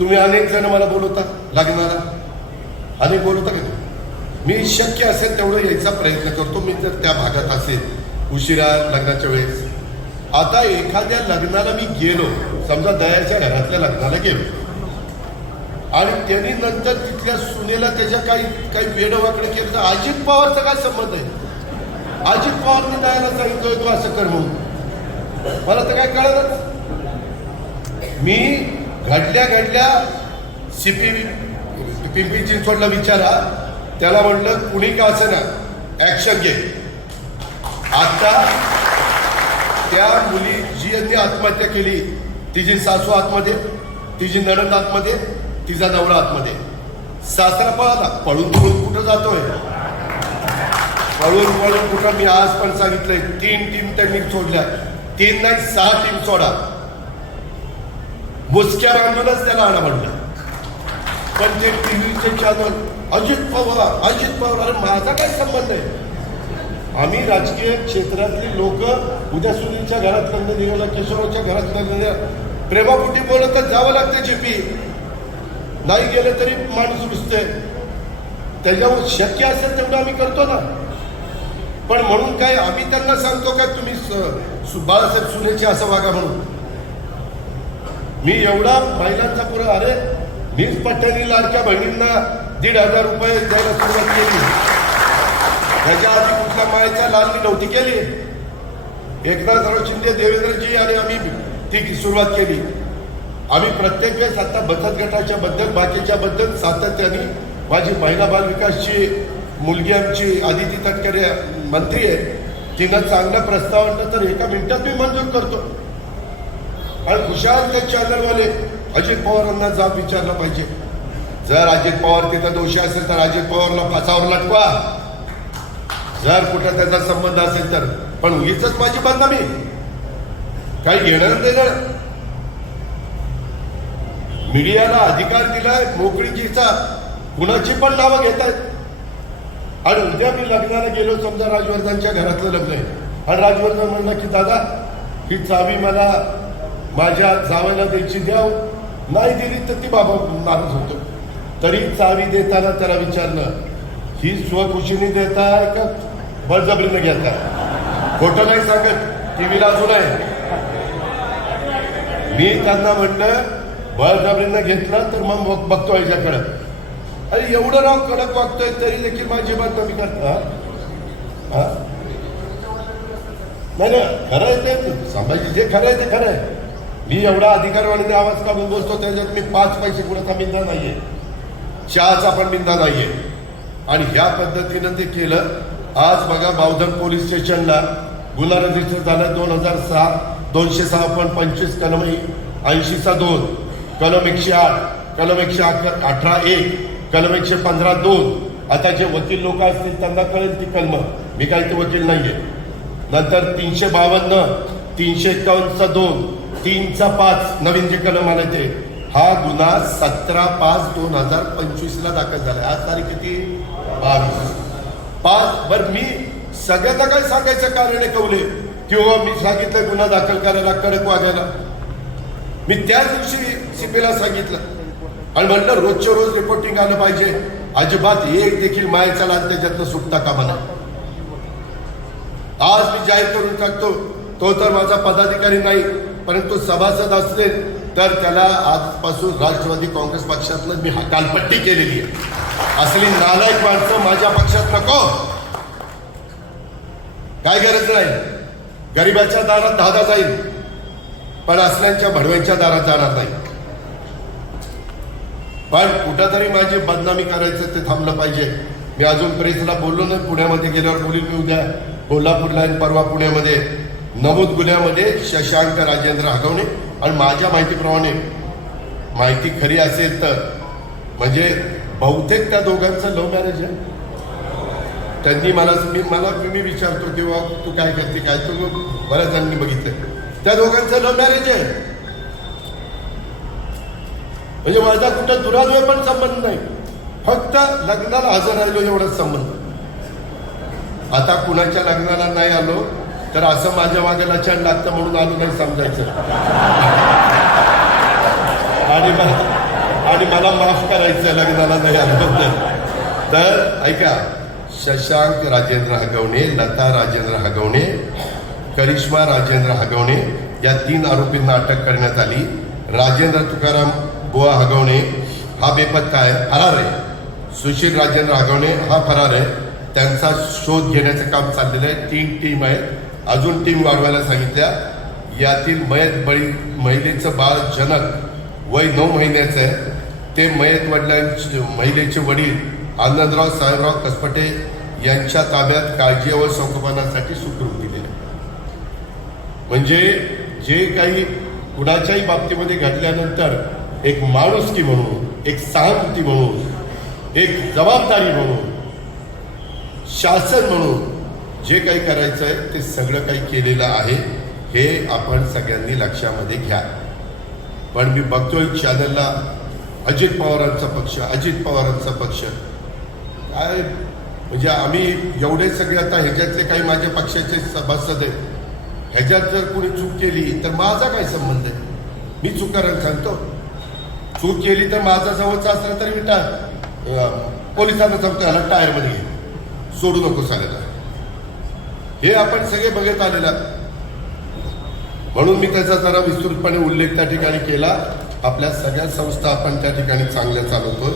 तुम्ही अनेक जण मला बोलवता लग्नाला. अनेक बोलवता का? मी शक्य असेल तेवढं यायचा प्रयत्न करतो मी जर त्या भागात असेल उशिरा लग्नाच्या वेळेस. आता एखाद्या लग्नाला मी गेलो समजा दयाच्या घरातल्या लग्नाला गेलो. आणि त्यांनी नंतर तिथल्या सुनेला त्याच्या काही काही वेडवाकडे केलं तर अजित पवारचा काय संबंध आहे? अजित पवारने दयाला सांगितलं तो असं कर म्हणून. मला तर काय कळलं मी घडल्या घडल्या सीपी पिंपरी चिंचवडला विचारा. त्याला म्हटलं कुणी का असं ना ऍक्शन घे. आता त्या मुली जी यांनी आत्महत्या केली. तिची सासू आतमध्ये तिची नणंद आतमध्ये तिचा नवरा आतमध्ये. सासरा पळाला. पळून पळून कुठं जातोय? पळून पळून कुठं? मी आज पण सांगितलंय तीन टीम त्यांनी सोडल्या. तीन नाही सहा टीम सोडा. मुसक्या बांधूनच त्याला आणा पण ते टी व्हीचे चॅनल अजित पवार अजित पवार अरे माझा काय संबंध आहे? आम्ही राजकीय क्षेत्रातली लोक उद्या सुनीलच्या घरात लग्न निघाला किशोराच्या घरात लग्न निघालं. प्रेमापोटी बोलत तर जावं लागते जेपी नाही गेलं तरी माणूस रुजते त्याच्यावर शक्य असेल तेवढं आम्ही करतो ना. पण म्हणून काय आम्ही त्यांना सांगतो का तुम्ही स- सु- बाळासाहेब सुनेचे असं वागा म्हणून? मी एवढा महिलांचा पुरा अरे मीच पट्ट्यानी लाडक्या बहिणींना दीड हजार रुपये द्यायला सुरुवात केली. त्याच्या आधी कुठल्या मायाच्या लालनी नव्हती केली. एकनाथराव शिंदे देवेंद्रजी आणि आम्ही ती सुरुवात केली. आम्ही प्रत्येक वेळेस आता बचत गटाच्या बद्दल बाकीच्या बद्दल सातत्याने माझी महिला बाल विकासची मुलगी आमची आदिती तटकरे मंत्री आहे तिनं चांगला प्रस्ताव आणला तर एका मिनिटात मी मंजूर करतो. आणि खुशाल ते चॅनलवाले अजित पवारांना जाब विचारला पाहिजे. जर अजित पवार तिथं दोषी असेल तर अजित पवारला फासावर लटवा जर कुठं त्याचा संबंध असेल तर. पण उगीच माझी बदनामी काही घेणं देणं मीडियाला अधिकार दिलाय मोकळीकीचा कुणाची पण नावं घेत आहेत आणि उद्या मी लग्नाला गेलो समजा राजवर्धनच्या घरातलं लग्न आहे. आणि राजवर्धन म्हणलं की दादा ही चावी मला माझ्या जावायला द्यायची द्याव. नाही दिली तर ती बाबा नाराज होतो. तरी चावी देताना त्याला विचारलं ही स्वखुशीने देताय का बळजबरीनं घेता खोटं नाही सांगत. टीव्हीला अजून आहे. मी त्यांना म्हणलं बळजबरीनं घेतलं तर मग बघ- बघतो याच्याकडं. अरे एवढं राव कडक वागतोय तरी देखील माझी बदनामी करता. हा? नाही ना खरं आहे ते. संभाजी जे खरं आहे ते खरं आहे. मी एवढा अधिकारवाणीने आवाज काढून बोलतो त्याच्यात मी पाच पैसे कुणाचा बिंदा नाहीये. चहाचा पण बिंदा नाहीये. आणि ह्या पद्धतीनं ते केलं. आज बघा बावधन पोलीस स्टेशनला गुन्हा रजिस्टर झाला दोन हजार सहा दोनशे सहा पण पंचवीस कलम ऐंशीचा दोन कलम एकशे आठ कलम एकशे अक- अठरा एक कलम एकशे पंधरा दोन. आता जे वकील लोक असतील त्यांना कळेल ती कलम. मी काही ते वकील नाहीये. नंतर तीनशे बावन्न तीनशे एकावन्नचा दोन तीनचा पाच. नवीन जे कलम आले ते. हा गुन्हा सतरा पाच दोन हजार पंचवीसला दाखल झाला आज तारीख किती? बावीस. पाच. बर मी सगळ्यांना काय सांगायचं कारण कवले किंवा मी सांगितलं गुन्हा दाखल करायला कडक वागायला. मी त्याच दिवशी सीपीला सांगितलं. आणि म्हणलं रोजच्या रोज रिपोर्टिंग आलं पाहिजे. अजिबात एक देखील मायाचा लाल त्याच्यातनं सुटता कामा नये. आज मी जाहीर करून टाकतो. तो तर माझा पदाधिकारी नाही. परंतु सभासद असेल तर त्याला आजपासून राष्ट्रवादी काँग्रेस पक्षातलं मी कालपट्टी केलेली आहे. असली नालायक माणसं माझ्या पक्षात नको. काय गरज नाही. गरिबाच्या दारात धादा जाईल पण असल्यांच्या भडव्यांच्या दारात जाणार नाही. पण कुठंतरी माझी बदनामी करायचं ते थांबलं पाहिजे. मी अजून प्रेसला बोललो नाही पुण्यामध्ये गेल्यावर बोलील मी उद्या. कोल्हापूरला आणि परवा पुण्यामध्ये. नमूद गुन्ह्यामध्ये शशांक राजेंद्र हगवणे आणि माझ्या माहितीप्रमाणे माहिती खरी असेल तर म्हणजे बहुतेक त्या दोघांचं लव्ह मॅरेज आहे. त्यांनी मला मी मला मी विचारतो किंवा तू काय करते काय तू बऱ्याच जणांनी बघितलं. त्या दोघांचं लव्ह मॅरेज आहे. म्हणजे माझा कुठं दुराद्वय पण संबंध नाही. फक्त लग्नाला हजर राहिलो एवढाच संबंध. आता कुणाच्या लग्नाला नाही आलो तर असं माझ्या मागे लक्षण लागतं म्हणून आलो नाही समजायचं. आणि आणि मला माफ करायचं लग्नाला नाही आलं तर ऐका शशांक राजेंद्र हगवणे लता राजेंद्र हगवणे करिश्मा राजेंद्र हगवणे या तीन आरोपींना अटक करण्यात आली. राजेंद्र तुकाराम बुवा हगवणे हा बेपत्ता आहे फरार आहे. सुशील राजेंद्र हगवणे हा फरार आहे. त्यांचा शोध घेण्याचं काम चाललेलं आहे. तीन टीम आहेत. अजून टीम वाढवायला सांगितल्या. यातील मयत बळी महिलेचं बाळ जनक वय नऊ महिन्याचं आहे. ते मयत वडिलांचे महिलेचे वडील आनंदराव साहेबराव कसपटे यांच्या ताब्यात काळजी व संगोपनासाठी सुखरूप दिले म्हणजे जे काही कुणाच्याही बाबतीमध्ये घडल्यानंतर एक माणुसकी म्हणून एक सहानुभूती म्हणून एक जबाबदारी म्हणून शासन म्हणून जे काही करायचं आहे ते सगळं काही केलेलं आहे हे आपण सगळ्यांनी लक्षामध्ये घ्या. पण मी बघतोय चॅनलला अजित पवारांचा पक्ष अजित पवारांचा पक्ष. काय म्हणजे आम्ही एवढे सगळे आता ह्याच्यातले काही माझ्या पक्षाचे सभासद आहेत. ह्याच्यात जर कोणी चूक केली तर माझा काय संबंध आहे? मी चुकारण सांगतो. चूक केली तर माझा जवळचा असला तरी मी टा पोलिसांना सांगतो ह्याला टायरमध्ये घे. सोडू नको सांगायला हे आपण सगळे बघत आलेला. म्हणून मी त्याचा जरा विस्तृतपणे उल्लेख त्या ठिकाणी केला. आपल्या सगळ्या संस्था आपण त्या ठिकाणी चांगल्या चालवतो